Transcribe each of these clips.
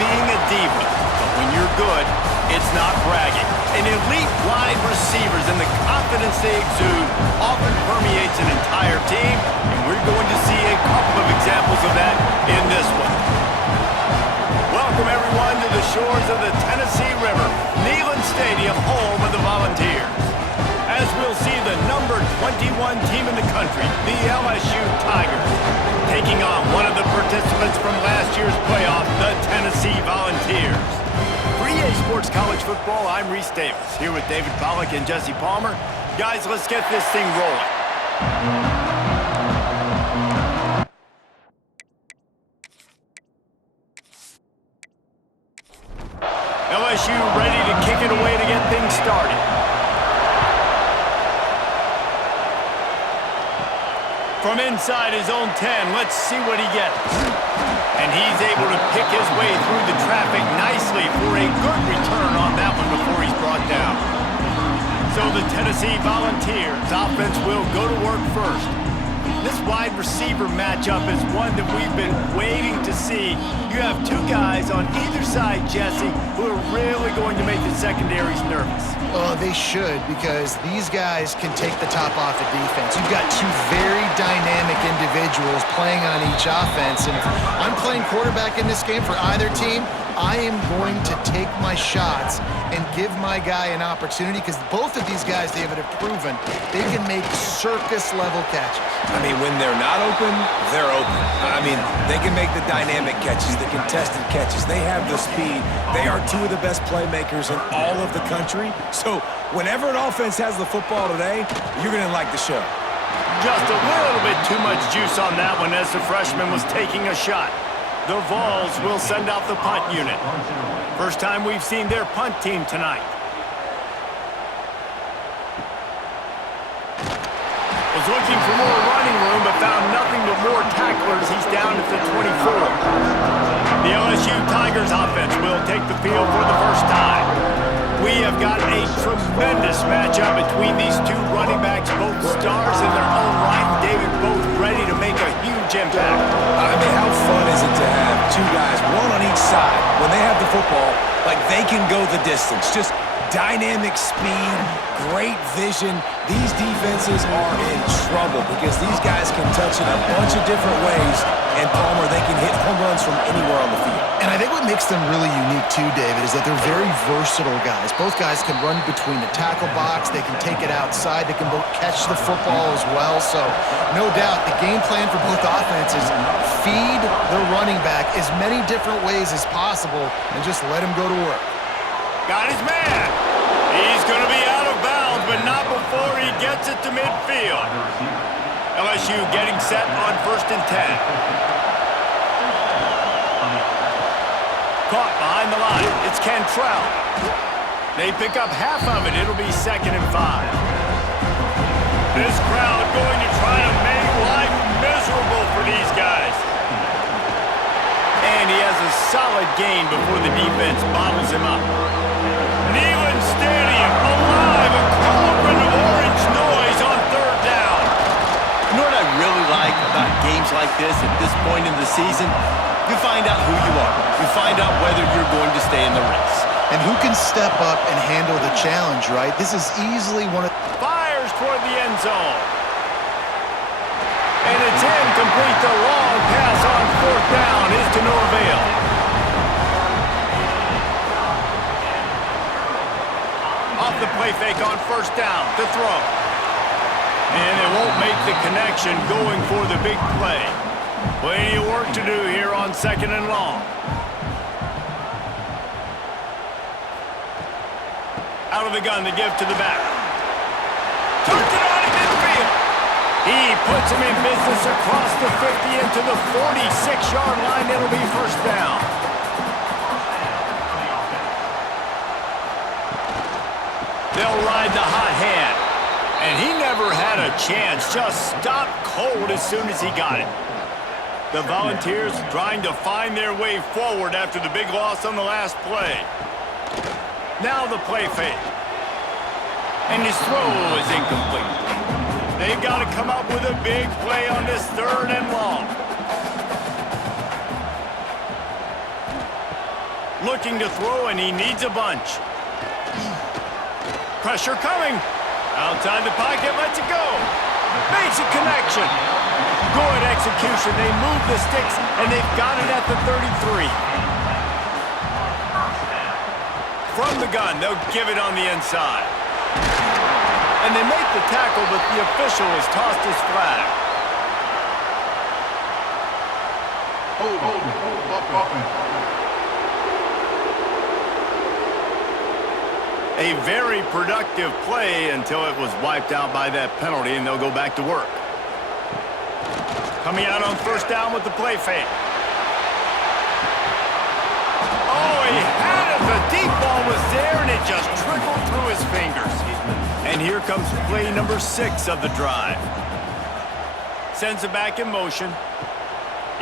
being a diva, but when you're good, it's not bragging. And elite wide receivers and the confidence they exude often permeates an entire team, and we're going to see a couple of examples of that in this one. Welcome, everyone, to the shores of the Tennessee River, Neyland Stadium, home of the Volunteers. As we'll see the number 21 team in the country, the LSU Tigers, taking on one of the participants from last year's playoff, the Tennessee Volunteers. For EA Sports College Football, I'm Reese Davis, here with David Pollack and Jesse Palmer. Guys, let's get this thing rolling. LSU ready to kick it away to get things started. From inside his own 10, let's see what he gets. And he's able to pick his way through the traffic nicely for a good return on that one before he's brought down. So the Tennessee Volunteers offense will go to work first. This wide receiver matchup is one that we've been waiting to see. You have two guys on either side, Jesse, who are really going to make the secondaries nervous. They should, because these guys can take the top off the defense. You've got two very dynamic individuals playing on each offense, and if I'm playing quarterback in this game for either team, I am going to take my shots and give my guy an opportunity, because both of these guys, David, have proven they can make circus-level catches. I mean, when they're not open, they're open. I mean, they can make the dynamic catches, the contested catches. They have the speed. They are two of the best playmakers in all of the country. So whenever an offense has the football today, you're going to like the show. Just a little bit too much juice on that one as the freshman was taking a shot. The Vols will send out the punt unit. First time we've seen their punt team tonight. Was looking for more running room, but found nothing but more tacklers. He's down at the 24. The LSU Tigers offense will take the field for the first time. We have got a tremendous matchup between these two running backs, both stars in their own right, and David, both ready to make a huge impact. I mean, how fun is it to have two guys, one on each side, when they have the football, like they can go the distance. Just dynamic speed, great vision. These defenses are in trouble because these guys can touch it a bunch of different ways, and Palmer, they can hit home runs from anywhere on the field. And I think what makes them really unique too, David, is that they're very versatile guys. Both guys can run between the tackle box. They can take it outside. They can both catch the football as well. So no doubt the game plan for both offenses, feed the running back as many different ways as possible and just let him go to work. Got his man. He's going to be out of bounds, but not before he gets it to midfield. LSU getting set on 1st and 10. Caught behind the line. It's Cantrell. They pick up half of it. It'll be 2nd and 5. This crowd going to try to make life miserable for these guys. And he has a solid gain before the defense bottles him up. Neyland Stadium alive, a cauldron of orange noise on 3rd down. You know what I really like about games like this at this point in the season? You find out who you are. You find out whether you're going to stay in the race. And who can step up and handle the challenge, right? This is easily one of... Fires toward the end zone. And it's incomplete. The long pass on 4th down is to no avail. Off the play fake on 1st down to throw. And it won't make the connection going for the big play. Plenty of work to do here on 2nd and long. Out of the gun, the give to the back. Turns it on in midfield. He puts him in business across the 50 into the 46-yard line. It'll be 1st down. They'll ride the hot hand. And he never had a chance. Just stopped cold as soon as he got it. The Volunteers trying to find their way forward after the big loss on the last play. Now the play fake. And his throw is incomplete. They've got to come up with a big play on this 3rd and long. Looking to throw, and he needs a bunch. Pressure coming. Outside the pocket, lets it go. Makes a connection. Good execution. They move the sticks, and they've got it at the 33. From the gun, they'll give it on the inside. And they make the tackle, but the official has tossed his flag. A very productive play until it was wiped out by that penalty, and they'll go back to work. Coming out on first down with the play fake. Oh, he had it. The deep ball was there, and it just trickled through his fingers. And here comes play number 6 of the drive. Sends it back in motion.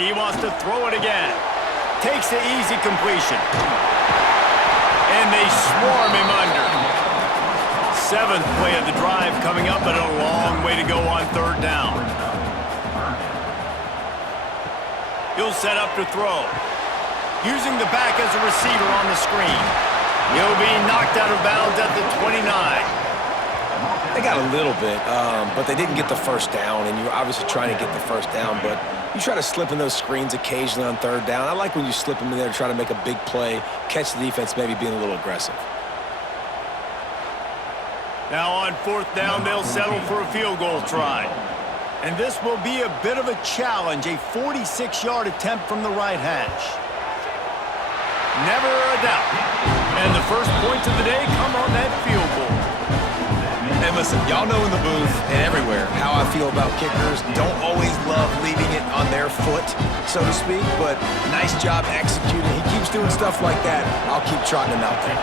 He wants to throw it again. Takes the easy completion. And they swarm him under. 7th play of the drive coming up, but a long way to go on third down. He'll set up to throw. Using the back as a receiver on the screen. He'll be knocked out of bounds at the 29. They got a little bit, but they didn't get the first down, and you're obviously trying to get the first down, but you try to slip in those screens occasionally on third down. I like when you slip them in there to try to make a big play, catch the defense maybe being a little aggressive. Now on fourth down, they'll settle for a field goal try. And this will be a bit of a challenge, a 46-yard attempt from the right hash. Never a doubt. And the first points of the day come on that field goal. And listen, y'all know in the booth and everywhere how I feel about kickers. Don't always love leaving it on their foot, so to speak, but nice job executing. He keeps doing stuff like that. I'll keep trotting him out there.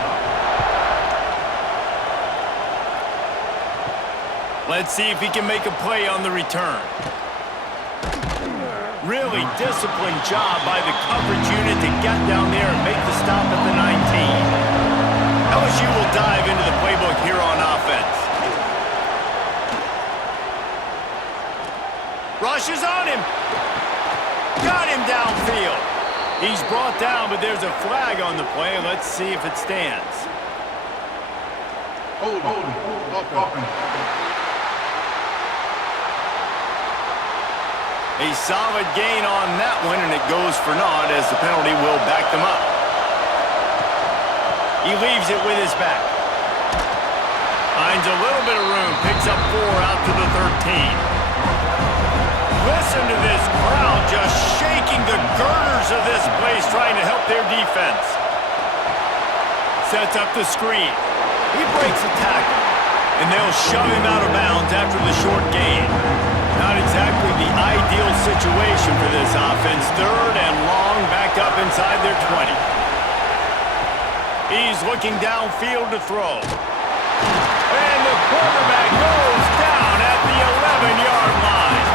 Let's see if he can make a play on the return. Really disciplined job by the coverage unit to get down there and make the stop at the 19. LSU will dive into the playbook here on offense. Rushes on him. Got him downfield. He's brought down, but there's a flag on the play. Let's see if it stands. Hold on. A solid gain on that one, and it goes for naught as the penalty will back them up. He leaves it with his back. Finds a little bit of room, picks up 4 out to the 13. Listen to this crowd just shaking the girders of this place, trying to help their defense. Sets up the screen. He breaks a tackle, and they'll shove him out of bounds after the short gain. Not exactly the ideal situation for this offense. Third and long, back up inside their 20. He's looking downfield to throw. And the quarterback goes down at the 11-yard line.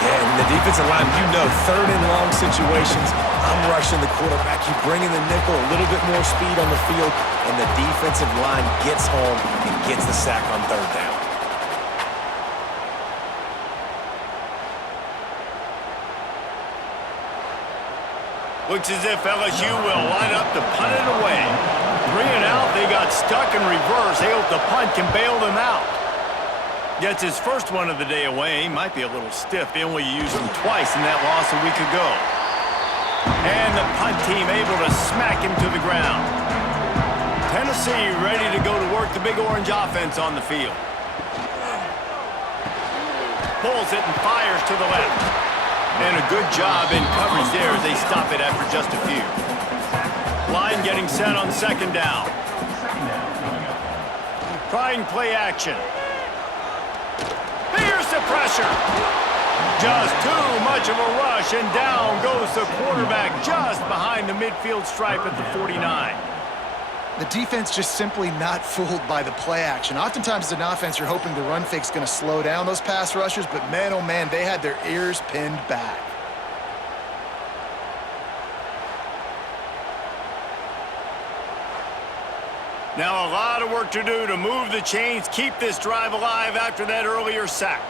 Yeah, and the defensive line, you know, third and long situations, I'm rushing the quarterback. You bring in the nickel, a little bit more speed on the field, and the defensive line gets home and gets the sack on third down. Looks as if LSU will line up to punt it away. 3 and out, they got stuck in reverse. They hope the punt can bail them out. Gets his first one of the day away. He might be a little stiff. They only used him twice in that loss a week ago. And the punt team able to smack him to the ground. Tennessee ready to go to work the Big Orange offense on the field. Pulls it and fires to the left. And a good job in coverage there as they stop it after just a few. Line getting set on second down. Trying play action. Here's the pressure. Just too much of a rush, and down goes the quarterback just behind the midfield stripe at the 49. The defense just simply not fooled by the play action. Oftentimes as an offense, you're hoping the run fake's going to slow down those pass rushers, but man, oh man, they had their ears pinned back. Now a lot of work to do to move the chains, keep this drive alive after that earlier sack.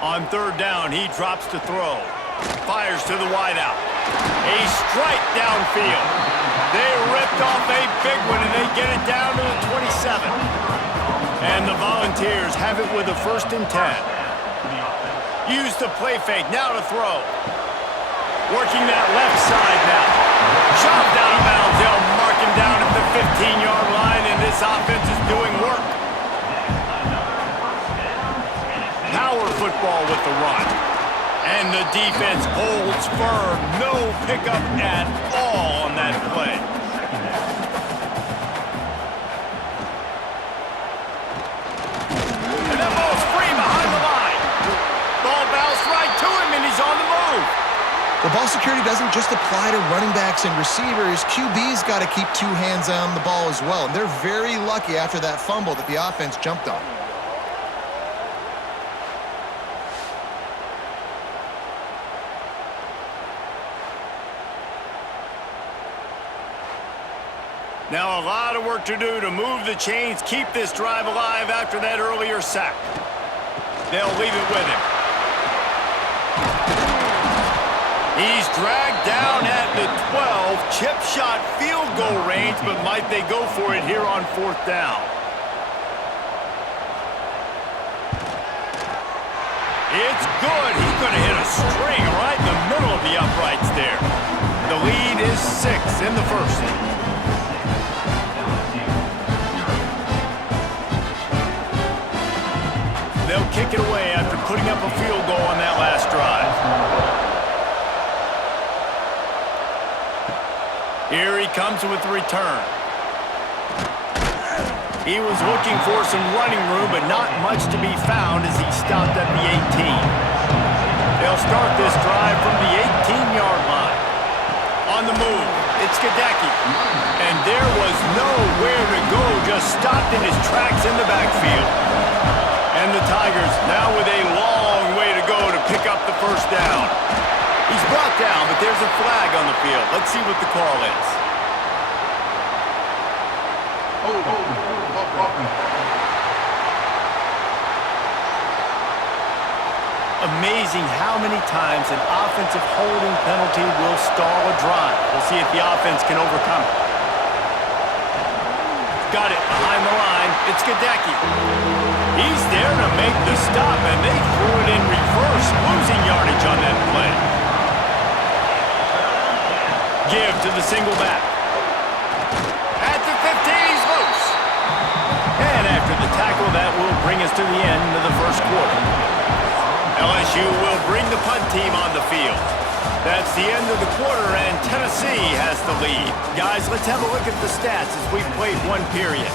On third down, he drops to throw. Fires to the wideout. A strike downfield. They ripped off a big one, and they get it down to the 27. And the Volunteers have it with a 1st and 10. Use the play fake, now to throw. Working that left side now. Shoved out of bounds. They'll mark him down at the 15-yard line, and this offense is doing work. Power football with the run. And the defense holds firm. No pickup at all on that play. And that ball's free behind the line. Ball bounced right to him, and he's on the move. Well, ball security doesn't just apply to running backs and receivers. QB's got to keep 2 hands on the ball as well. And they're very lucky after that fumble that the offense jumped on. Now a lot of work to do to move the chains, keep this drive alive after that earlier sack. They'll leave it with him. He's dragged down at the 12. Chip shot field goal range, but might they go for it here on 4th down? It's good. He's going to hit a string right in the middle of the uprights there. The lead is 6 in the 1st. They'll kick it away after putting up a field goal on that last drive. Here he comes with the return. He was looking for some running room, but not much to be found as he stopped at the 18. They'll start this drive from the 18-yard line. On the move, it's Gadecki. And there was nowhere to go, just stopped in his tracks in the backfield. And the Tigers now with a long way to go to pick up the 1st down. He's brought down, but there's a flag on the field. Let's see what the call is. Amazing how many times an offensive holding penalty will stall a drive. We'll see if the offense can overcome it. Got it behind the line. It's Gadecki. He's there to make the stop, and they threw it in reverse, losing yardage on that play. Give to the single back. At the 15, he's loose. And after the tackle, that will bring us to the end of the 1st quarter. LSU will bring the punt team on the field. That's the end of the quarter, and Tennessee has the lead. Guys, let's have a look at the stats as we've played 1 period.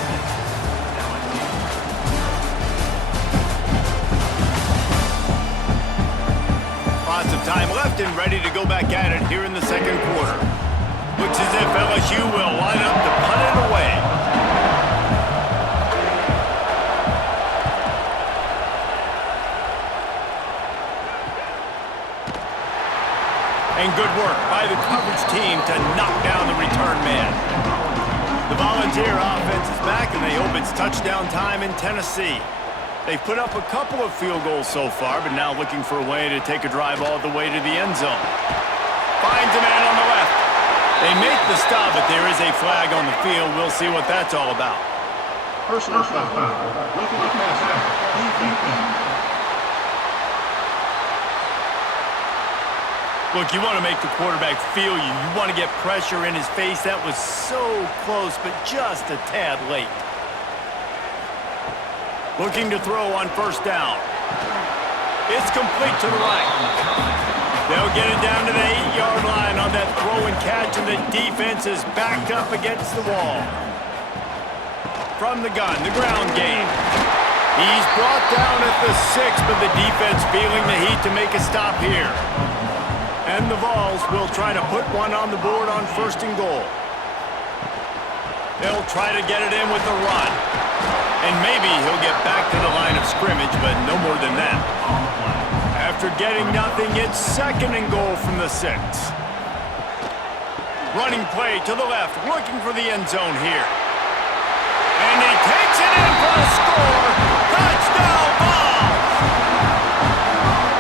Lots of time left and ready to go back at it here in the 2nd quarter. Looks as if LSU will line up to punt it away. And good work by the coverage team to knock down the return man. The Volunteer offense is back, and they hope it's touchdown time in Tennessee. They've put up a couple of field goals so far, but now looking for a way to take a drive all the way to the end zone. Finds a man on the left. They make the stop, but there is a flag on the field. We'll see what that's all about. Personal foul. Local defense. Look, you want to make the quarterback feel you. You want to get pressure in his face. That was so close, but just a tad late. Looking to throw on 1st down. It's complete to the right. They'll get it down to the 8-yard line on that throw and catch, and the defense is backed up against the wall. From the gun, the ground game. He's brought down at the 6, but the defense feeling the heat to make a stop here. And the Vols will try to put one on the board on 1st and goal. They'll try to get it in with the run. And maybe he'll get back to the line of scrimmage, but no more than that. After getting nothing, it's 2nd and goal from the 6. Running play to the left, looking for the end zone here. And he takes it in for a score. Touchdown, Vols!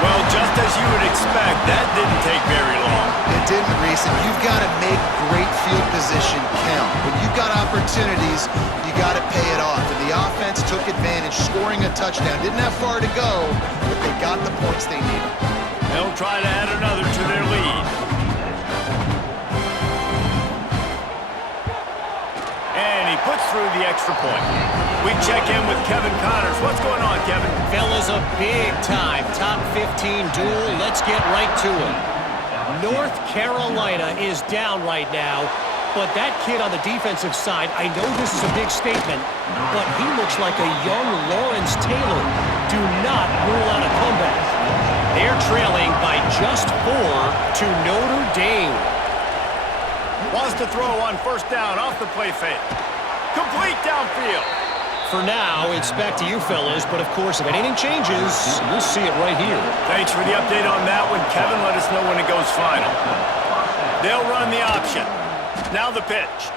Well, just as you would expect, that didn't take very long. It didn't, Reese, and you've got to make great field position count. When you've got opportunities, you got to pay it off. And the offense took advantage, scoring a touchdown. Didn't have far to go, but they got the points they needed. They'll try to add another to their lead. And he puts through the extra point. We check in with Kevin Connors. What's going on, Kevin? Fellas, a big-time top 15 duel. Let's get right to it. North Carolina is down right now, but that kid on the defensive side, I know this is a big statement, but he looks like a young Lawrence Taylor. Do not rule out a comeback. They're trailing by just 4 to Notre Dame. Wants to throw on first down off the play fake. Complete downfield. For now, it's back to you fellas, but of course, if anything changes, we'll see it right here. Thanks for the update on that one, Kevin. Let us know when it goes final. They'll run the option. Now the pitch.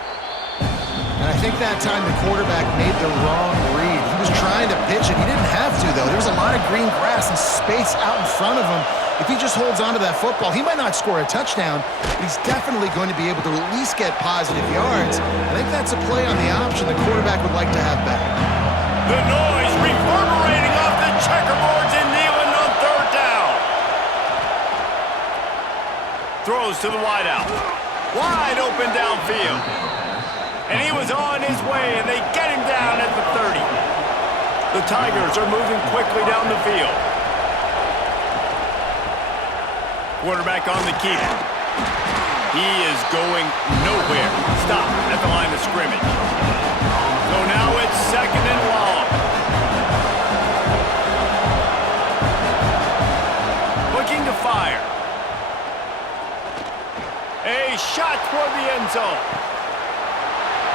And I think that time the quarterback made the wrong read. He was trying to pitch it. He didn't have to, though. There was a lot of green grass and space out in front of him. If he just holds on to that football, he might not score a touchdown, but he's definitely going to be able to at least get positive yards. I think that's a play on the option the quarterback would like to have back. The noise reverberating off the checkerboards and kneeling on third down. Throws to the wideout. Wide open downfield. And he was on his way, and they get him down at the 30. The Tigers are moving quickly down the field. Quarterback on the keeper. He is going nowhere. Stop at the line of scrimmage. So now it's second and long. Looking to fire. A shot toward the end zone.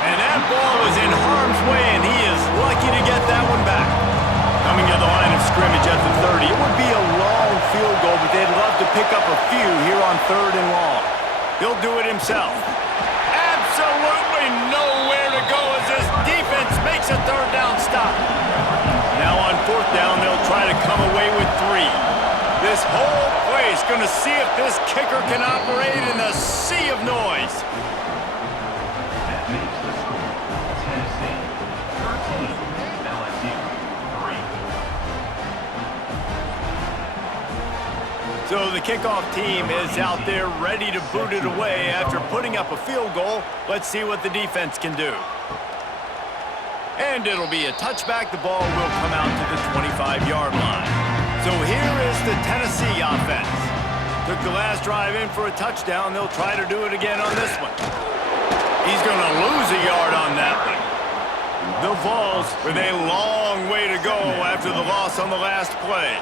And that ball was in harm's way, and he is lucky to get that one back. Coming to the line of scrimmage at the 30. It would be a long field goal, but they'd love to pick up a few here on third and long. He'll do it himself. Absolutely nowhere to go as this defense makes a third down stop. Now on fourth down, they'll try to come away with 3. This whole place going to see if this kicker can operate in a sea of noise. So the kickoff team is out there ready to boot it away after putting up a field goal. Let's see what the defense can do. And it'll be a touchback. The ball will come out to the 25-yard line. So here is the Tennessee offense. Took the last drive in for a touchdown. They'll try to do it again on this one. He's going to lose a yard on that one. The Vols with a long way to go after the loss on the last play.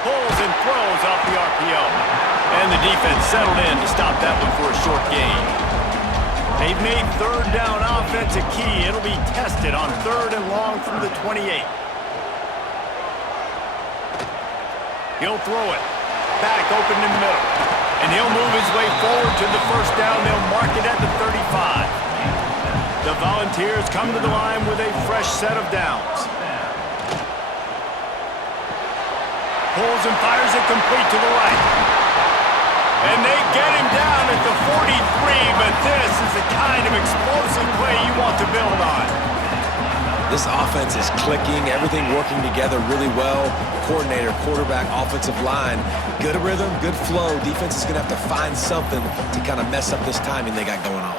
Pulls and throws off the RPO. And the defense settled in to stop that one for a short gain. They've made third down offense a key. It'll be tested on third and long from the 28. He'll throw it. Back open in the middle. And he'll move his way forward to the first down. They'll mark it at the 35. The Volunteers come to the line with a fresh set of downs. Pulls and fires it complete to the right. And they get him down at the 43, but this is the kind of explosive play you want to build on. This offense is clicking, everything working together really well. Coordinator, quarterback, offensive line. Good rhythm, good flow. Defense is going to have to find something to kind of mess up this timing they got going on.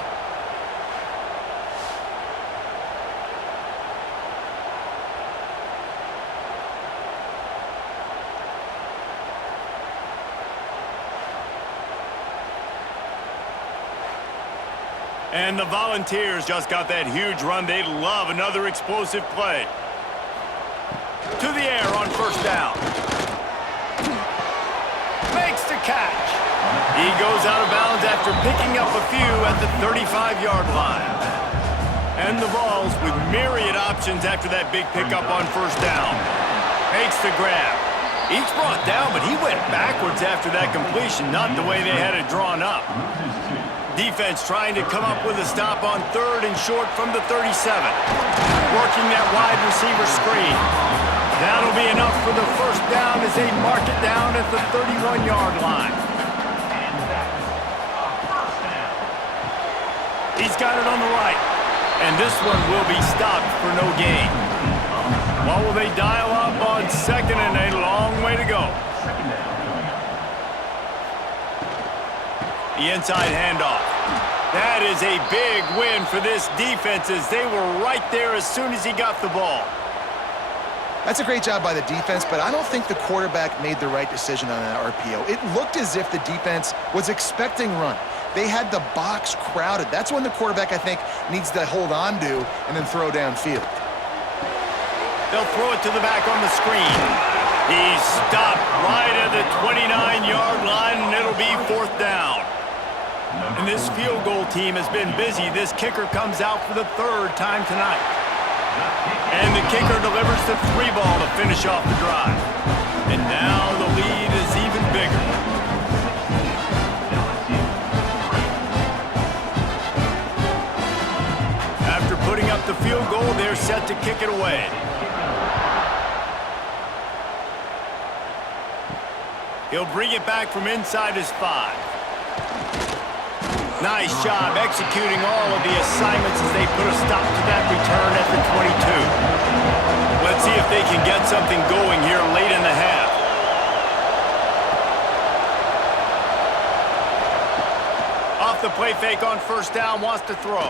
And the Volunteers just got that huge run. They'd love another explosive play. To the air on first down. Makes the catch. He goes out of bounds after picking up a few at the 35-yard line. And the Vols with myriad options after that big pickup on first down. Makes the grab. Each brought down, but he went backwards after that completion, not the way they had it drawn up. Defense trying to come up with a stop on third and short from the 37. Working that wide receiver screen. That'll be enough for the first down as they mark it down at the 31-yard line. He's got it on the right. And this one will be stopped for no gain. What will they dial up on second and a long way to go? The inside handoff. That is a big win for this defense as they were right there as soon as he got the ball. That's a great job by the defense, but I don't think the quarterback made the right decision on that RPO. It looked as if the defense was expecting run. They had the box crowded. That's when the quarterback, I think, needs to hold on to and then throw downfield. They'll throw it to the back on the screen. He's stopped right at the 29-yard line, and it'll be fourth down. And this field goal team has been busy. This kicker comes out for the third time tonight. And the kicker delivers the 3-ball to finish off the drive. And now the lead is even bigger. After putting up the field goal, they're set to kick it away. He'll bring it back from inside his 5. Nice job executing all of the assignments as they put a stop to that return at the 22. Let's see if they can get something going here late in the half. Off the play fake on first down, wants to throw.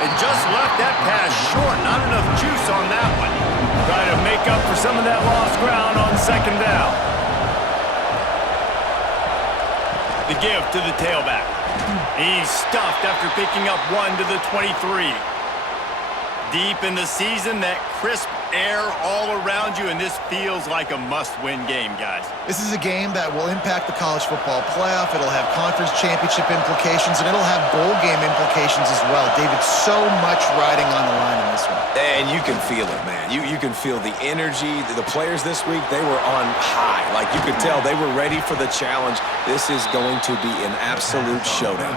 And just left that pass short. Not enough juice on that one. Try to make up for some of that lost ground on second down. The give to the tailback. He's stuffed after picking up 1 to the 23. Deep in the season, that crisp air all around you, and this feels like a must-win game, guys. This is a game that will impact the college football playoff. It'll have conference championship implications, and it'll have bowl game implications as well. David, so much riding on the line in this one. And you can feel it, man. You can feel the energy. The players this week, they were on high. Like, you could tell they were ready for the challenge. This is going to be an absolute showdown.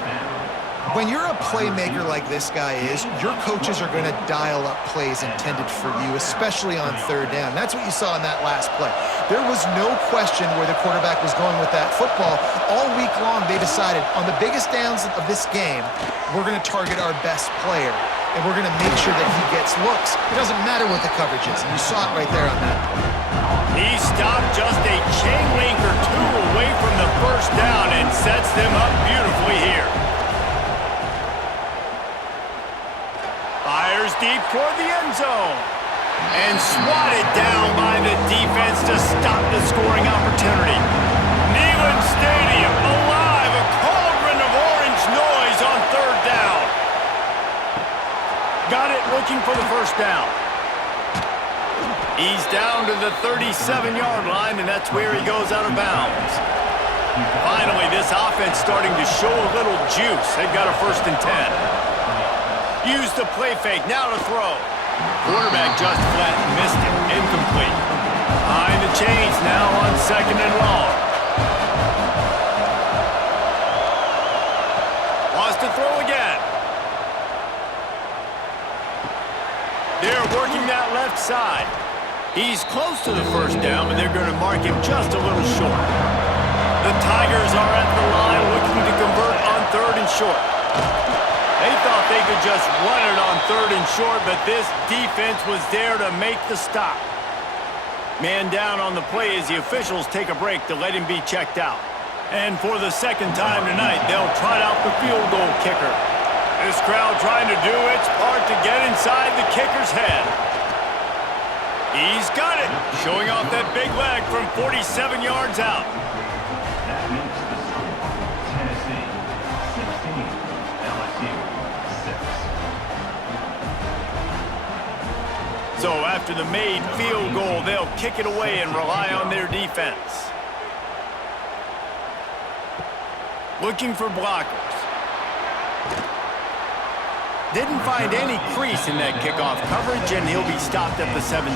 When you're a playmaker like this guy is, your coaches are going to dial up plays intended for you, especially on third down. That's what you saw in that last play. There was no question where the quarterback was going with that football. All week long, they decided on the biggest downs of this game, we're going to target our best player, and we're going to make sure that he gets looks. It doesn't matter what the coverage is, and you saw it right there on that play. He stopped just a chain link or two away from the first down and sets them up beautifully here. Fires deep toward the end zone. And swatted down by the defense to stop the scoring opportunity. Neyland Stadium alive, a cauldron of orange noise on third down. Got it looking for the first down. He's down to the 37-yard line, and that's where he goes out of bounds. Finally, this offense starting to show a little juice. They've got a 1st and 10. Use the play fake, now to throw. Quarterback just flat missed it, incomplete. Behind the chains now on 2nd and long. Wants to throw again. They're working that left side. He's close to the first down, but they're going to mark him just a little short. The Tigers are at the line looking to convert on 3rd and short. They thought they could just run it on 3rd and short, but this defense was there to make the stop. Man down on the play as the officials take a break to let him be checked out. And for the second time tonight, they'll trot out the field goal kicker. This crowd trying to do its part to get inside the kicker's head. He's got it, showing off that big leg from 47 yards out. Tennessee, 16, LSU, 6. So after the made field goal, they'll kick it away and rely on their defense. Looking for blockers. Didn't find any crease in that kickoff coverage, and he'll be stopped at the 17.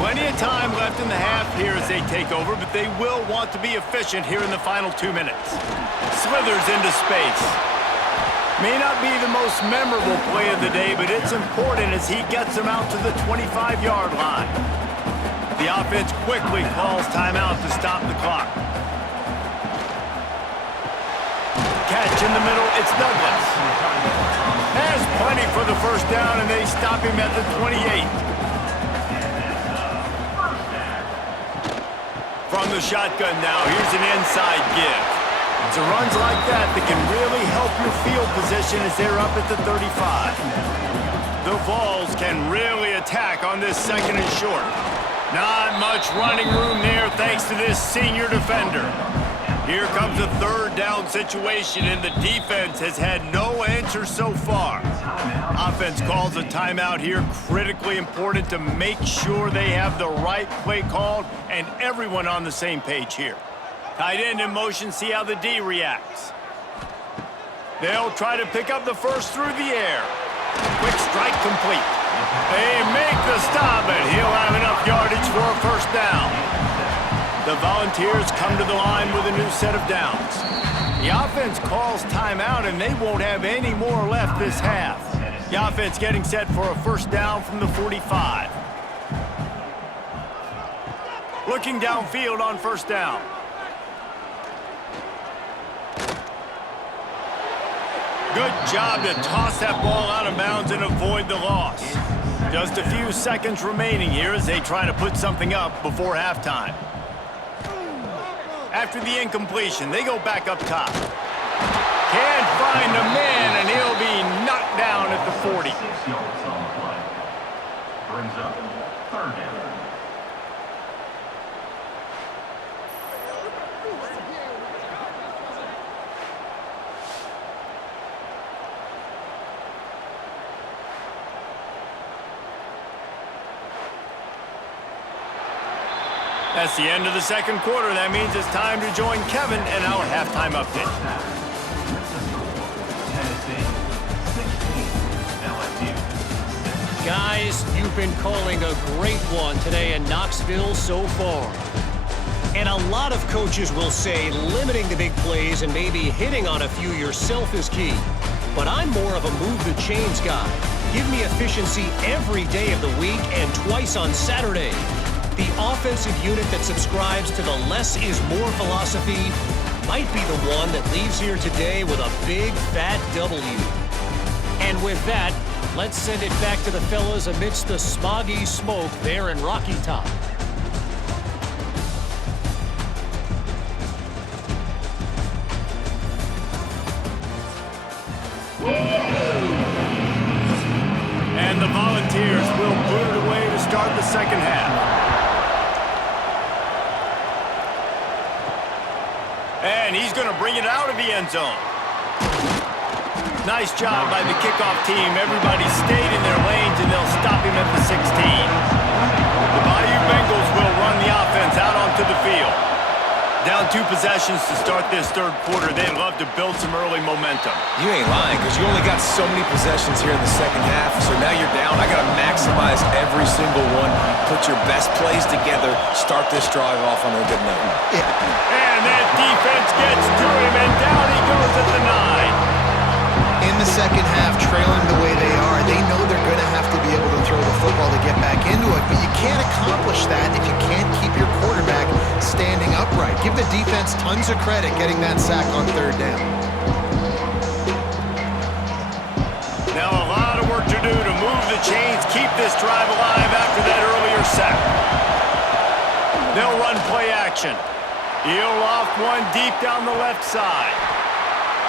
Plenty of time left in the half here as they take over, but they will want to be efficient here in the final 2 minutes. Slithers into space. May not be the most memorable play of the day, but it's important as he gets them out to the 25-yard line. The offense quickly calls timeout to stop the clock. Catch in the middle, it's Douglas. Has plenty for the first down, and they stop him at the 28. From the shotgun now, here's an inside give. It's a runs like that that can really help your field position as they're up at the 35. The Vols can really attack on this second and short. Not much running room there thanks to this senior defender. Here comes a third down situation, and the defense has had no answer so far. Offense calls a timeout here, critically important to make sure they have the right play called and everyone on the same page here. Tight end in motion, see how the D reacts. They'll try to pick up the first through the air. Quick strike complete. They make the stop, and he'll have enough yardage for a first down. The Volunteers come to the line with a new set of downs. The offense calls timeout, and they won't have any more left this half. The offense getting set for a first down from the 45. Looking downfield on first down. Good job to toss that ball out of bounds and avoid the loss. Just a few seconds remaining here as they try to put something up before halftime. After the incompletion, they go back up top. Can't find a man, and he'll be knocked down at the 40. 6 yards on the play. Brings up third down. That's the end of the second quarter. That means it's time to join Kevin and our halftime update. Tennessee 16, LSU 6. Guys, you've been calling a great one today in Knoxville so far. And a lot of coaches will say limiting the big plays and maybe hitting on a few yourself is key. But I'm more of a move the chains guy. Give me efficiency every day of the week and twice on Saturday. The offensive unit that subscribes to the less is more philosophy might be the one that leaves here today with a big fat W. And with that, let's send it back to the fellas amidst the smoggy smoke there in Rocky Top. And the Volunteers will boot it away to start the second half. And he's going to bring it out of the end zone. Nice job by the kickoff team. Everybody stayed in their lanes, and they'll stop him at the 16. The Bayou Bengals will run the offense out onto the field. Down 2 possessions to start this third quarter. They'd love to build some early momentum. You ain't lying, because you only got so many possessions here in the second half, so now you're down. I got to maximize every single one. Put your best plays together. Start this drive off on a good note. And that defense gets to him, and down he goes at the 9. In the second half, trailing the way they are, they know they're going to have to be able to throw the football to get back into it, but you can't accomplish that if you can't keep your quarterback standing upright. Give the defense tons of credit getting that sack on third down. Now a lot of work to do to move the chains, keep this drive alive after that earlier sack. They'll run play action. He'll loft one deep down the left side.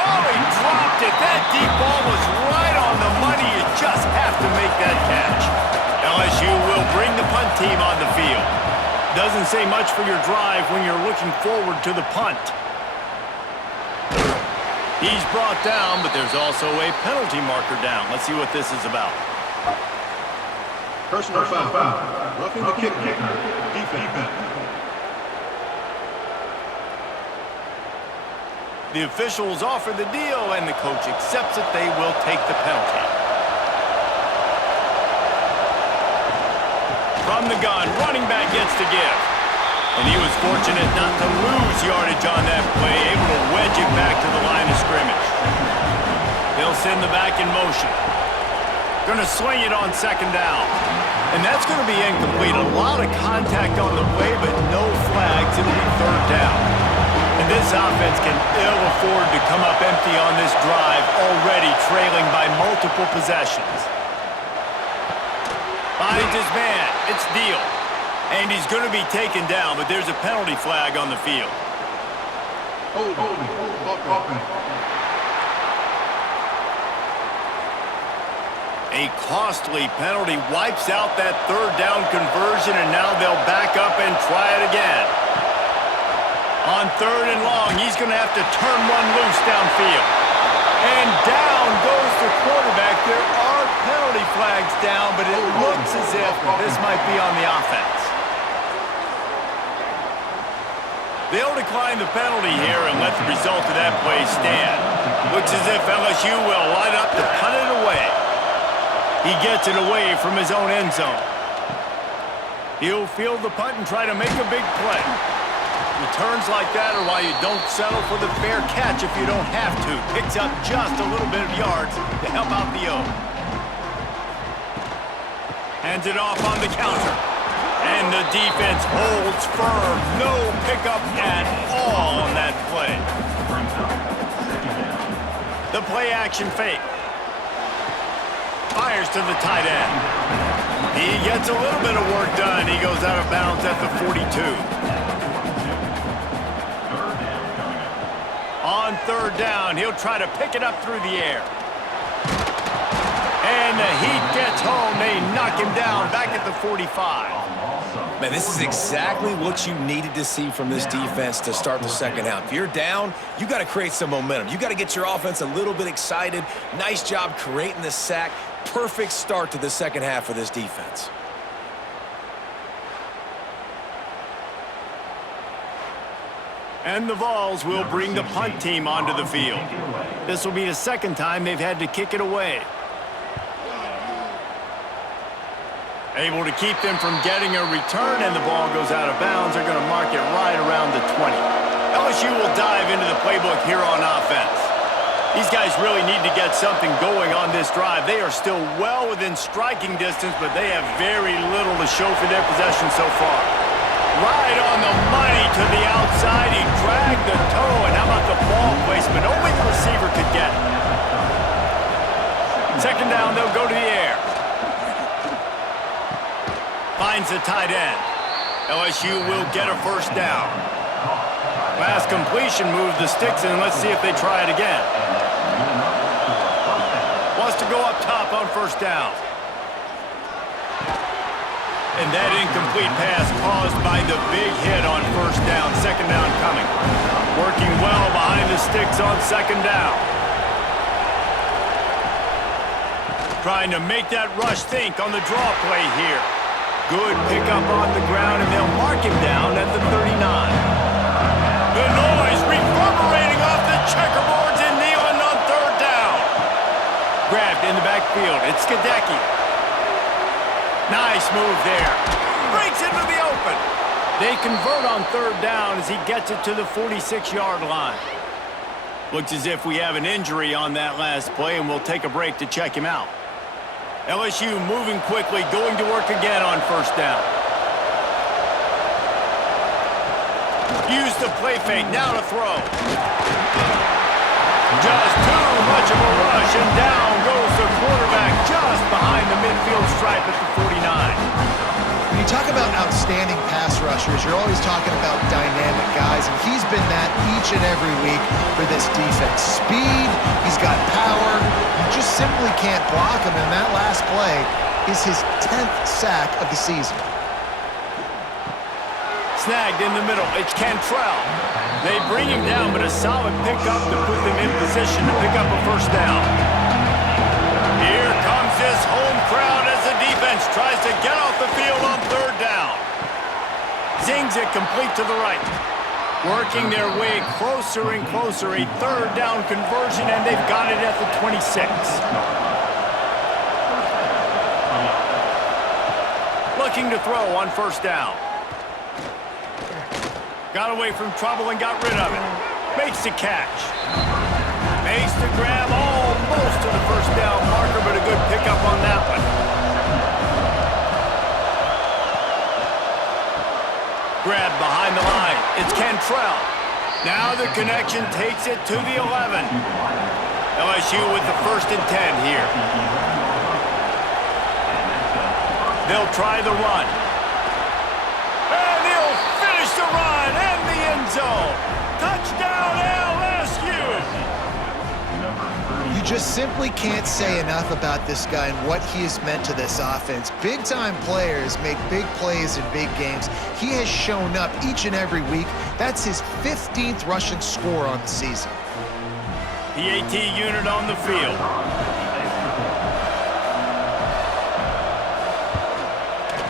Oh, he dropped it. That deep ball was right on the money. You just have to make that catch. LSU will bring the punt team on the field. Doesn't say much for your drive when you're looking forward to the punt. He's brought down, but there's also a penalty marker down. Let's see what this is about. Personal foul. Roughing the kicker. Defense. The officials offer the deal, and the coach accepts it. They will take the penalty. From the gun, running back gets the give. And he was fortunate not to lose yardage on that play, able to wedge it back to the line of scrimmage. They'll send the back in motion. Going to swing it on second down. And that's going to be incomplete. A lot of contact on the play, but no flags. It'll be third down. And this offense can ill afford to come up empty on this drive, already trailing by multiple possessions. Finds his man. It's Deal. And he's going to be taken down, but there's a penalty flag on the field. A costly penalty wipes out that third down conversion, and now they'll back up and try it again. On third and long, he's going to have to turn one loose downfield. And down goes the quarterback. There are penalty flags down, but it looks as if this might be on the offense. They'll decline the penalty here and let the result of that play stand. Looks as if LSU will line up to punt it away. He gets it away from his own end zone. He'll field the punt and try to make a big play. Returns like that are why you don't settle for the fair catch if you don't have to. Picks up just a little bit of yards to help out the O. Hands it off on the counter. And the defense holds firm. No pickup at all on that play. The play action fake. Fires to the tight end. He gets a little bit of work done. He goes out of bounds at the 42. On third down, he'll try to pick it up through the air. And the Heat gets home. They knock him down back at the 45. Man, this is exactly what you needed to see from this defense to start the second half. If you're down, you got to create some momentum. You got to get your offense a little bit excited. Nice job creating the sack. Perfect start to the second half for this defense. And the Vols will bring the punt team onto the field. This will be the second time they've had to kick it away. Able to keep them from getting a return, and the ball goes out of bounds. They're going to mark it right around the 20. LSU will dive into the playbook here on offense. These guys really need to get something going on this drive. They are still well within striking distance, but they have very little to show for their possession so far. Right on the money to the outside. He dragged the toe, and how about the ball placement? Only the receiver could get it. Second down, they'll go to the air. Finds the tight end. LSU will get a first down. Last completion moved the sticks in. Let's see if they try it again. Wants to go up top on first down. And that incomplete pass caused by the big hit on first down. Second down coming. Working well behind the sticks on second down. Trying to make that rush think on the draw play here. Good pickup on the ground, and they'll mark him down at the 39. The noise reverberating off the checkerboards and kneeling on third down. Grabbed in the backfield. It's Skadecki. Nice move there. Breaks into the open. They convert on third down as he gets it to the 46-yard line. Looks as if we have an injury on that last play, and we'll take a break to check him out. LSU moving quickly, going to work again on first down. Use the play fake, now to throw. Just too much of a rush, and down goes the quarterback just behind the midfield stripe at the 49. When you talk about outstanding pass rushers, you're always talking about dynamic guys, and he's been that each and every week for this defense. Speed, he's got power, you just simply can't block him, and that last play is his 10th sack of the season. Snagged in the middle, it's Cantrell. They bring him down, but a solid pickup to put them in position to pick up a first down. Here comes this home crowd as the defense tries to get off the field on third down. Zings it complete to the right. Working their way closer and closer, a third down conversion, and they've got it at the 26. Looking to throw on first down. Got away from trouble and got rid of it. Makes the catch. Makes the grab, almost first down marker, but a good pickup on that one. Grab behind the line. It's Cantrell. Now the connection takes it to the 11. LSU with the 1st and 10 here. They'll try the run. And he'll finish the run in the end zone. Touchdown, LSU! You just simply can't say enough about this guy and what he has meant to this offense. Big-time players make big plays in big games. He has shown up each and every week. That's his 15th rushing score on the season. PAT unit on the field.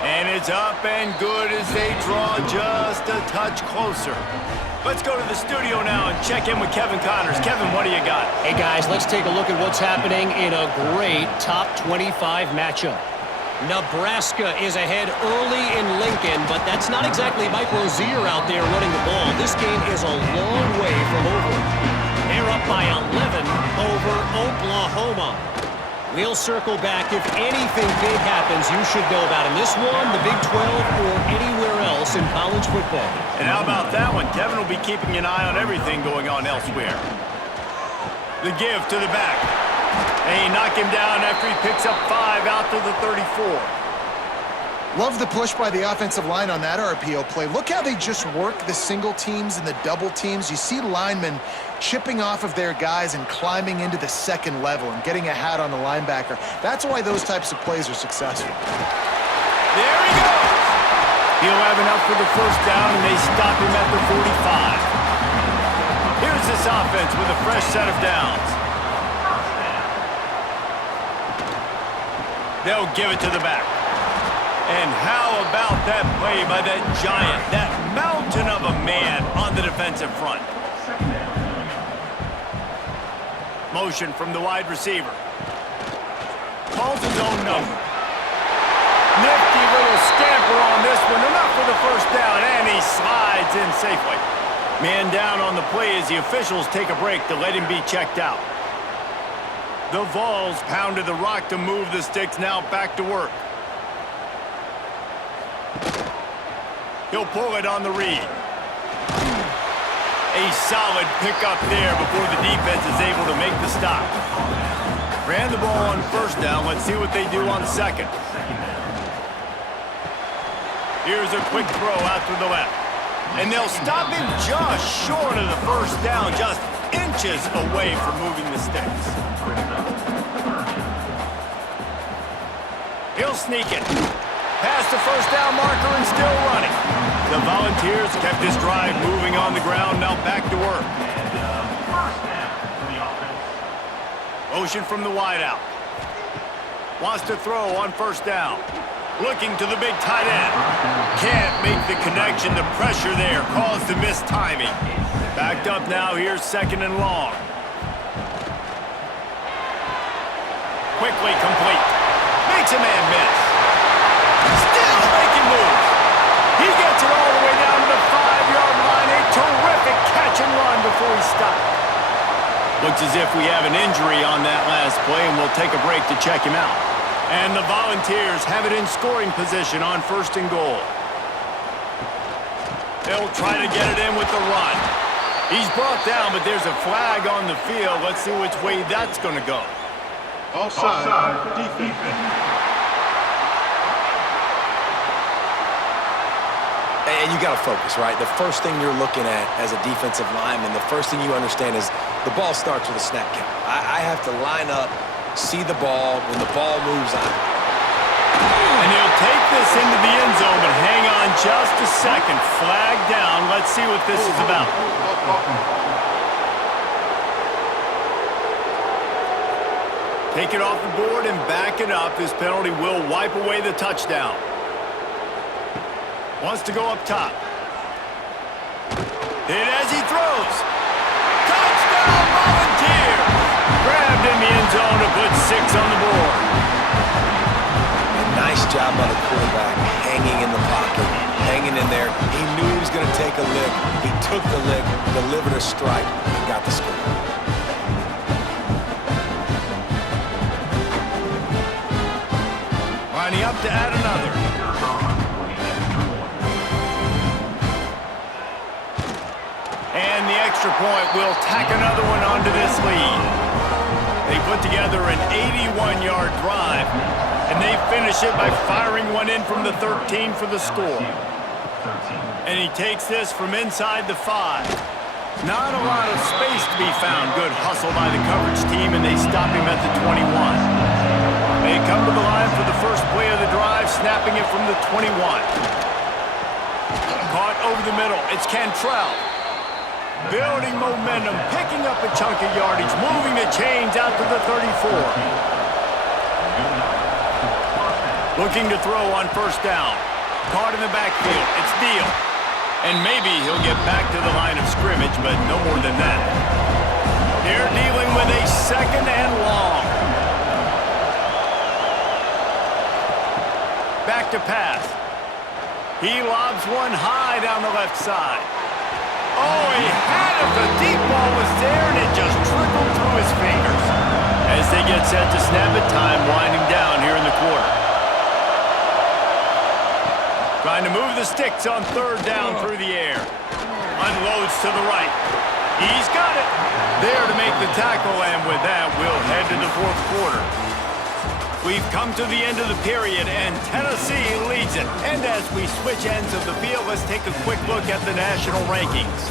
And it's up and good as they draw just a touch closer. Let's go to the studio now and check in with Kevin Connors. Kevin, what do you got? Hey, guys, let's take a look at what's happening in a great top 25 matchup. Nebraska is ahead early in Lincoln, but that's not exactly Mike Rozier out there running the ball. This game is a long way from over. They're up by 11 over Oklahoma. We'll circle back. If anything big happens, you should know about in this one, the Big 12, or anywhere else in college football. And how about that one? Kevin will be keeping an eye on everything going on elsewhere. The give to the back. And he knocked him down after he picks up 5 out to the 34. Love the push by the offensive line on that RPO play. Look how they just work the single teams and the double teams. You see linemen chipping off of their guys and climbing into the second level and getting a hat on the linebacker. That's why those types of plays are successful. There he goes. He'll have enough for the first down, and they stop him at the 45. Here's this offense with a fresh set of downs. They'll give it to the back. And how about that play by that giant, that mountain of a man on the defensive front? Motion from the wide receiver. Calls his own number. Nifty little scamper on this one. Enough for the first down, and he slides in safely. Man down on the play as the officials take a break to let him be checked out. The Vols pounded the rock to move the sticks, now back to work. He'll pull it on the read. A solid pickup there before the defense is able to make the stop. Ran the ball on first down. Let's see what they do on second. Here's a quick throw out to the left. And they'll stop him just short of the first down, just inches away from moving the sticks. He'll sneak it. Past the first down marker and still running. The Volunteers kept this drive moving on the ground, now back to work. Motion from the wideout. Wants to throw on first down. Looking to the big tight end. Can't make the connection. The pressure there caused the missed timing. Backed up now. Here's second and long. Quickly complete. Makes a man miss. Still making moves. He gets it all the way down to the 5-yard line. A terrific catch and run before he stopped. Looks as if we have an injury on that last play, and we'll take a break to check him out. And the Volunteers have it in scoring position on first and goal. They'll try to get it in with the run. He's brought down, but there's a flag on the field. Let's see which way that's going to go. Offside. Defense. And you got to focus, right? The first thing you're looking at as a defensive lineman, the first thing you understand is the ball starts with a snap count. I have to line up, see the ball when the ball moves on. And he'll take this into the end zone, but hang on just a second. Flag down. Let's see what this is about. Take it off the board and back it up. This penalty will wipe away the touchdown. Wants to go up top. Hit as he throws. Touchdown, Volunteers! Grabbed in the end zone to put 6 on the board. And nice job by the quarterback, hanging in the pocket, hanging in there. He knew he was going to take a lick. He took the lick, delivered a strike, and got the score. Lining up to add another. And the extra point will tack another one onto this lead. They put together an 81-yard drive, and they finish it by firing one in from the 13 for the score. And he takes this from inside the 5. Not a lot of space to be found. Good hustle by the coverage team, and they stop him at the 21. They come to the line for the first play of the drive, snapping it from the 21. Caught over the middle. It's Cantrell. Building momentum, picking up a chunk of yardage, moving the chains out to the 34. Looking to throw on first down. Caught in the backfield. It's Neal. And maybe he'll get back to the line of scrimmage, but no more than that. They're dealing with a second and long. Back to pass. He lobs one high down the left side. Oh, he had it. The deep ball was there, and it just trickled through his fingers. As they get set to snap it, time winding down here in the quarter. Trying to move the sticks on third down through the air. Unloads to the right. He's got it. There to make the tackle, and with that, we'll head to the fourth quarter. We've come to the end of the period, and Tennessee leads it. And as we switch ends of the field, let's take a quick look at the national rankings.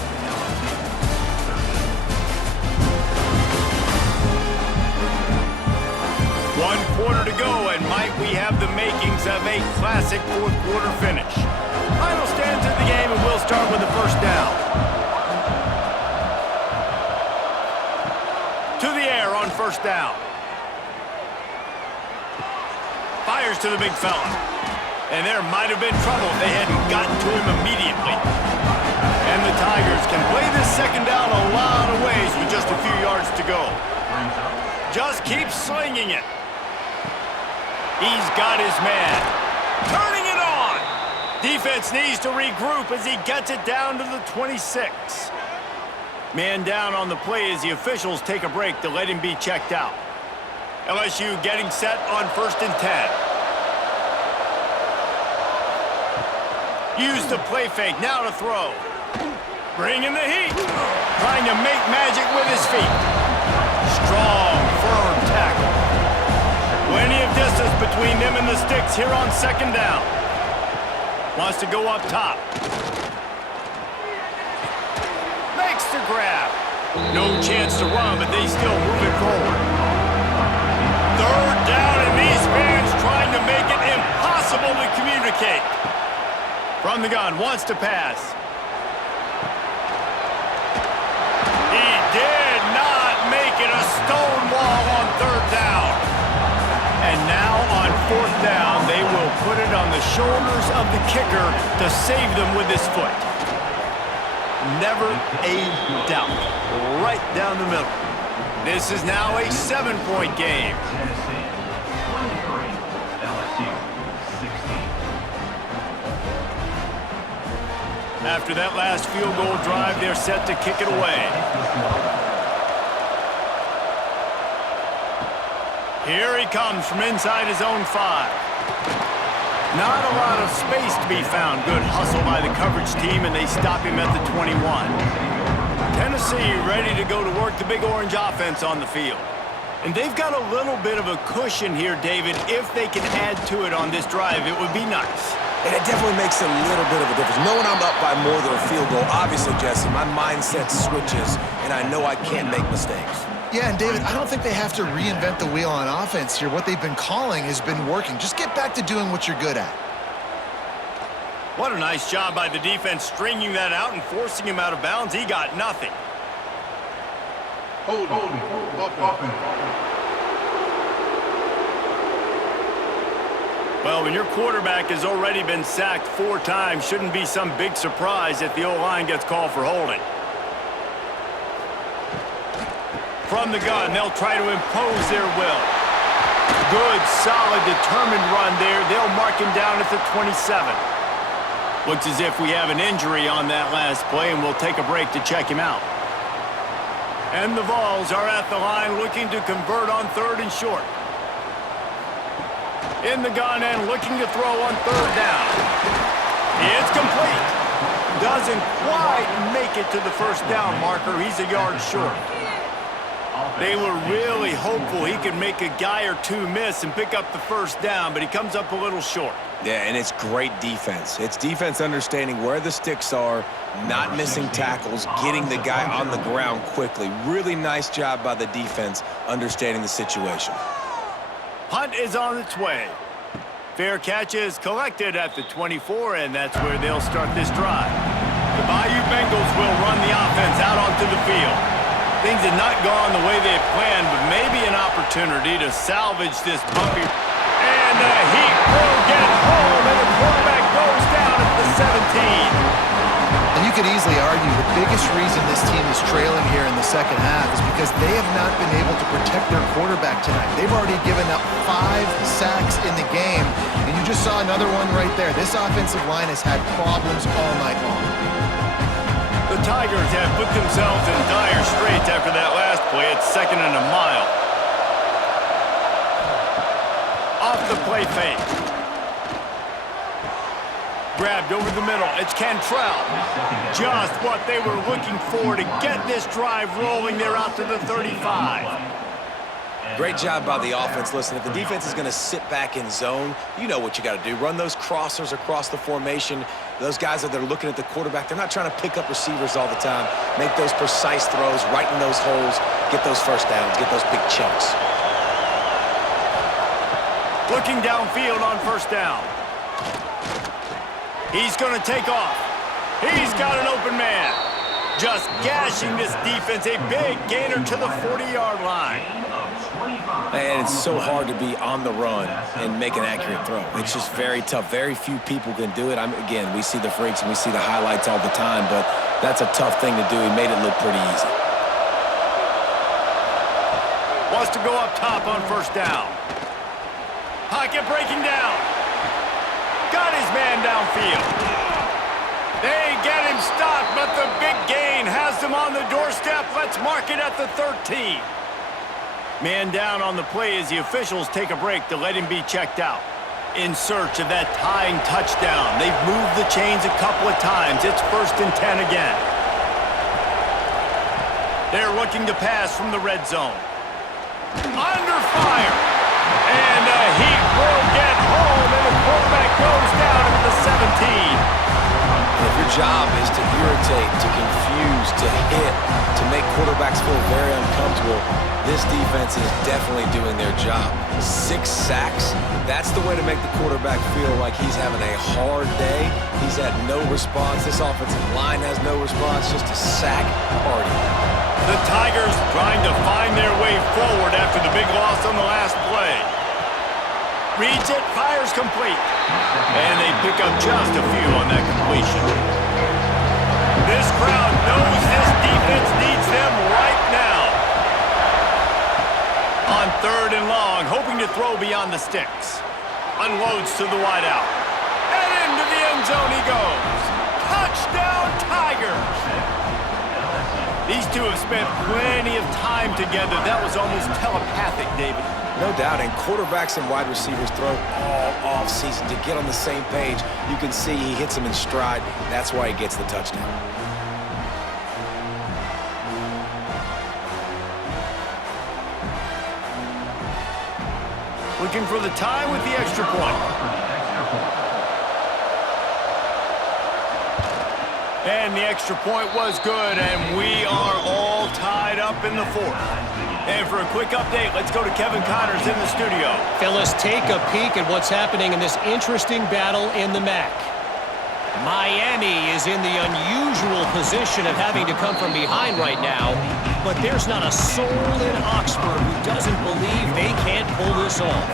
One quarter to go, and might we have the makings of a classic fourth quarter finish. Final stands of the game, and we'll start with the first down. To the air on first down. Fires to the big fella. And there might have been trouble if they hadn't gotten to him immediately. And the Tigers can play this second down a lot of ways with just a few yards to go. Just keep slinging it. He's got his man. Turning it on. Defense needs to regroup as he gets it down to the 26. Man down on the play as the officials take a break to let him be checked out. LSU getting set on 1st and 10. Use the play fake, now to throw. Bringing the heat. Trying to make magic with his feet. Strong, firm tackle. Plenty of distance between them and the sticks here on second down. Wants to go up top. Makes the grab. No chance to run, but they still move it forward. Third down, and these fans trying to make it impossible to communicate. From the gun, wants to pass. He did not make it. A stone wall on third down. And now on fourth down, they will put it on the shoulders of the kicker to save them with his foot. Never a doubt. Right down the middle. This is now a 7-point game. Tennessee 23, LSU 16. After that last field goal drive, they're set to kick it away. Here he comes from inside his own 5. Not a lot of space to be found. Good hustle by the coverage team, and they stop him at the 21. Tennessee ready to go to work the Big Orange offense on the field. And they've got a little bit of a cushion here, David. If they can add to it on this drive, it would be nice. And it definitely makes a little bit of a difference. Knowing I'm up by more than a field goal, obviously, Jesse, my mindset switches, and I know I can't make mistakes. Yeah, and David, I don't think they have to reinvent the wheel on offense here. What they've been calling has been working. Just get back to doing what you're good at. What a nice job by the defense stringing that out and forcing him out of bounds. He got nothing. Hold on. Well, when your quarterback has already been sacked 4 times, shouldn't be some big surprise if the O-line gets called for holding. From the gun, they'll try to impose their will. Good, solid, determined run there. They'll mark him down at the 27. Looks as if we have an injury on that last play, and we'll take a break to check him out. And the Vols are at the line looking to convert on 3rd and short. In the gun and looking to throw on third down. It's complete. Doesn't quite make it to the first down marker. He's a yard short. They were really hopeful he could make a guy or two miss and pick up the first down, but he comes up a little short. Yeah, and it's great defense. It's defense understanding where the sticks are, not missing tackles, getting the guy on the ground quickly. Really nice job by the defense understanding the situation. Punt is on its way. Fair catch is collected at the 24, and that's where they'll start this drive. The Bayou Bengals will run the offense out onto the field. Things had not gone the way they had planned, but maybe an opportunity to salvage this bumpy. And the Heat will get home, and the quarterback goes down at the 17. And you could easily argue the biggest reason this team is trailing here in the second half is because they have not been able to protect their quarterback tonight. They've already given up 5 sacks in the game, and you just saw another one right there. This offensive line has had problems all night long. The Tigers have put themselves in dire straits after that last play. It's 2nd and a mile. Off the play fake. Grabbed over the middle. It's Cantrell. Just what they were looking for to get this drive rolling. They're out to the 35. Great job by the offense. Listen, if the defense is going to sit back in zone, you know what you got to do. Run those crossers across the formation. Those guys that are looking at the quarterback, they're not trying to pick up receivers all the time. Make those precise throws, right in those holes, get those first downs, get those big chunks. Looking downfield on first down. He's going to take off. He's got an open man. Just gashing this defense. A big gainer to the 40-yard line. And it's so hard to be on the run and make an accurate throw. It's just very tough. Very few people can do it. Again, we see the freaks and we see the highlights all the time, but that's a tough thing to do. He made it look pretty easy. Wants to go up top on first down. Pocket breaking down. Got his man downfield. They get him stopped, but the big gain has them on the doorstep. Let's mark it at the 13. Man down on the play as the officials take a break to let him be checked out. In search of that tying touchdown. They've moved the chains a couple of times. It's 1st and 10 again. They're looking to pass from the red zone. Under fire. And the Heat will get home, and the quarterback goes down at the 17. If your job is to irritate, to confuse, to hit, to make quarterbacks feel very uncomfortable, this defense is definitely doing their job. 6 sacks, that's the way to make the quarterback feel like he's having a hard day. He's had no response. This offensive line has no response, just a sack party. The Tigers trying to find their way forward after the big loss on the last play. Reads it, fires complete. And they pick up just a few on that completion. This crowd knows this defense needs them right now. On 3rd and long, hoping to throw beyond the sticks. Unloads to the wideout. And into the end zone he goes. Touchdown, Tigers! These two have spent plenty of time together. That was almost telepathic, David. No doubt, and quarterbacks and wide receivers throw all off-season to get on the same page. You can see he hits them in stride. That's why he gets the touchdown. Looking for the tie with the extra point. And the extra point was good, and we are all tied up in the 4th. And for a quick update, let's go to Kevin Connors in the studio. Phyllis, take a peek at what's happening in this interesting battle in the MAC. Miami is in the unusual position of having to come from behind right now, but there's not a soul in Oxford who doesn't believe they can't pull this off.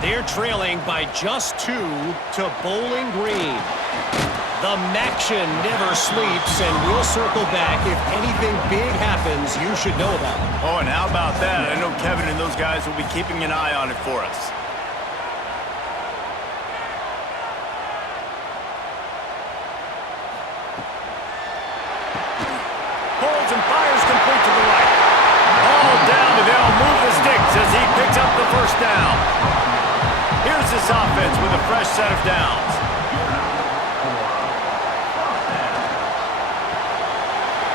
They're trailing by just 2 to Bowling Green. The Maction never sleeps, and we'll circle back. If anything big happens, you should know about it. Oh, and how about that? I know Kevin and those guys will be keeping an eye on it for us. Pulls and fires complete to the right. All down, but they'll move the sticks as he picks up the first down. Here's leads this offense with a fresh set of downs.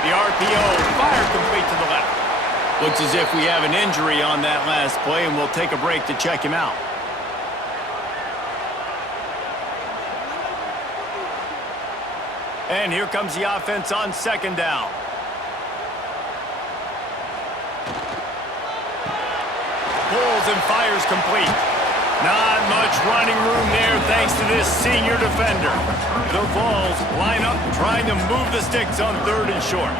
The RPO, fire complete to the left. Looks as if we have an injury on that last play, and we'll take a break to check him out. And here comes the offense on second down. Pulls and fires complete. Not much running room there thanks to this senior defender. The Vols line up trying to move the sticks on 3rd and short.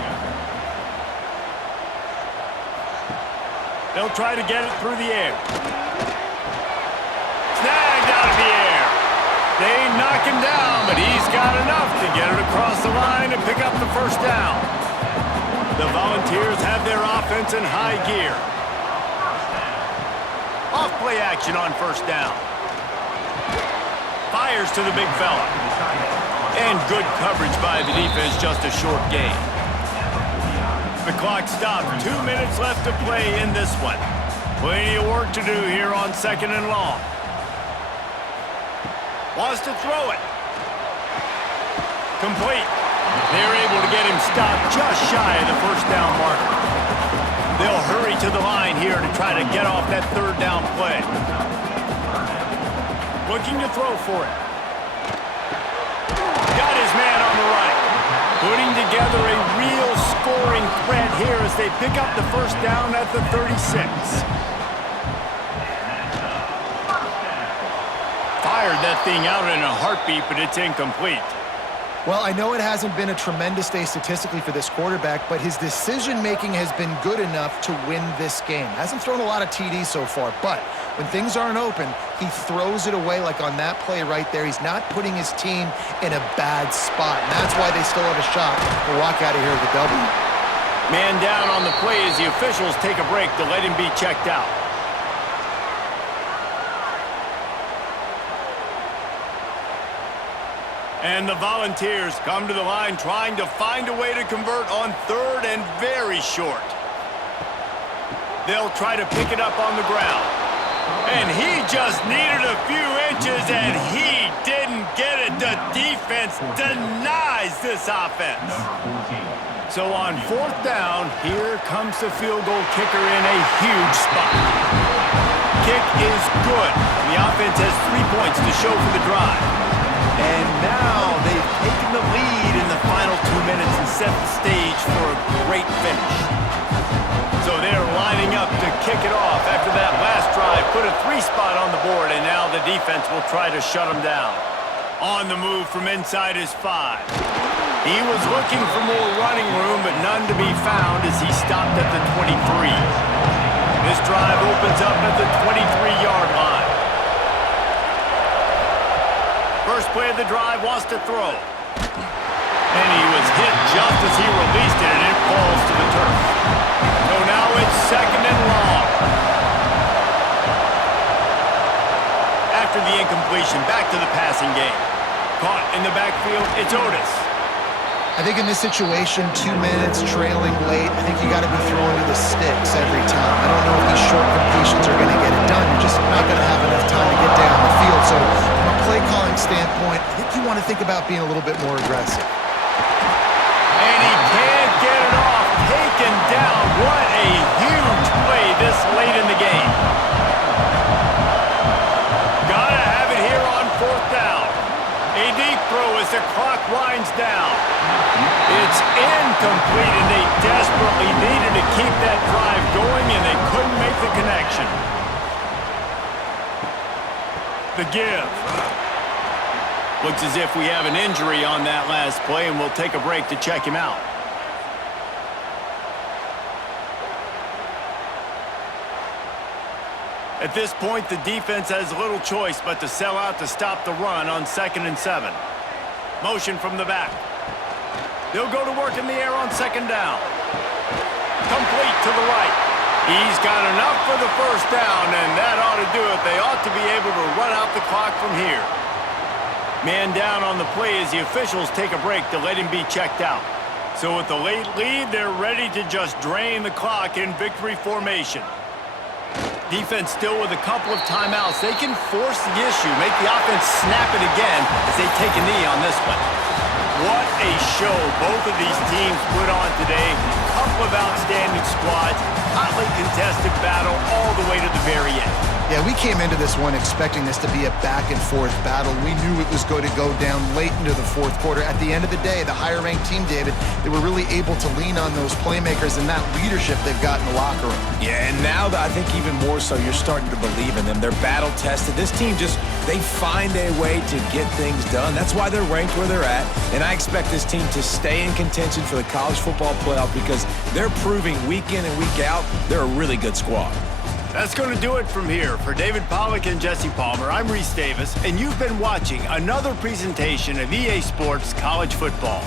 They'll try to get it through the air. Snagged out of the air. They knock him down, but he's got enough to get it across the line and pick up the first down. The Volunteers have their offense in high gear. Off play action on first down. Fires to the big fella. And good coverage by the defense, just a short gain. The clock stopped. 2 minutes left to play in this one. Plenty of work to do here on 2nd and long. Wants to throw it. Complete. They're able to get him stopped just shy of the first down marker. They'll hurry to the line here to try to get off that 3rd down play. Looking to throw for it. Got his man on the right. Putting together a real scoring threat here as they pick up the first down at the 36. Fired that thing out in a heartbeat, but it's incomplete. Well, I know it hasn't been a tremendous day statistically for this quarterback, but his decision-making has been good enough to win this game. Hasn't thrown a lot of TDs so far, but when things aren't open, he throws it away like on that play right there. He's not putting his team in a bad spot, and that's why they still have a shot to walk out of here with a W. Man down on the play as the officials take a break to let him be checked out. And the Volunteers come to the line trying to find a way to convert on 3rd and very short. They'll try to pick it up on the ground. And he just needed a few inches, and he didn't get it. The defense denies this offense. So on 4th down, here comes the field goal kicker in a huge spot. Kick is good. The offense has 3 points to show for the drive. And now they've taken the lead in the final 2 minutes and set the stage for a great finish. So they're lining up to kick it off after that last drive. Put a 3 spot on the board, and now the defense will try to shut them down. On the move from inside his 5. He was looking for more running room, but none to be found as he stopped at the 23. This drive opens up at the 23-yard line. First play of the drive, wants to throw. And he was hit just as he released it, and it falls to the turf. So now it's 2nd and long. After the incompletion, back to the passing game. Caught in the backfield, it's Otis. I think in this situation, 2 minutes trailing late, I think you got to be throwing to the sticks every time. I don't know if these short completions are going to get it done. You're just not going to have enough time to get down the field. So from a play calling standpoint, I think you want to think about being a little bit more aggressive. And he can't get it off. Taken down. What a huge play this late in the game. Gotta have it here on 4th down. A deep throw as the clock winds down. It's incomplete, and they desperately needed to keep that drive going, and they couldn't make the connection. The give. Looks as if we have an injury on that last play, and we'll take a break to check him out. At this point, the defense has little choice but to sell out to stop the run on 2nd and 7. Motion from the back. They'll go to work in the air on 2nd down. Complete to the right. He's got enough for the first down, and that ought to do it. They ought to be able to run out the clock from here. Man down on the play as the officials take a break to let him be checked out. So with the late lead, they're ready to just drain the clock in victory formation. Defense still with a couple of timeouts. They can force the issue, make the offense snap it again as they take a knee on this one. What a show both of these teams put on today. Couple of outstanding squads, hotly contested battle all the way to the very end. Yeah, we came into this one expecting this to be a back-and-forth battle. We knew it was going to go down late into the fourth quarter. At the end of the day, the higher-ranked team, David, they were really able to lean on those playmakers and that leadership they've got in the locker room. Yeah, and now I think even more so, you're starting to believe in them. They're battle-tested. This team they find a way to get things done. That's why they're ranked where they're at, and I expect this team to stay in contention for the college football playoff because they're proving week in and week out they're a really good squad. That's going to do it from here. For David Pollack and Jesse Palmer, I'm Reese Davis, and you've been watching another presentation of EA Sports College Football.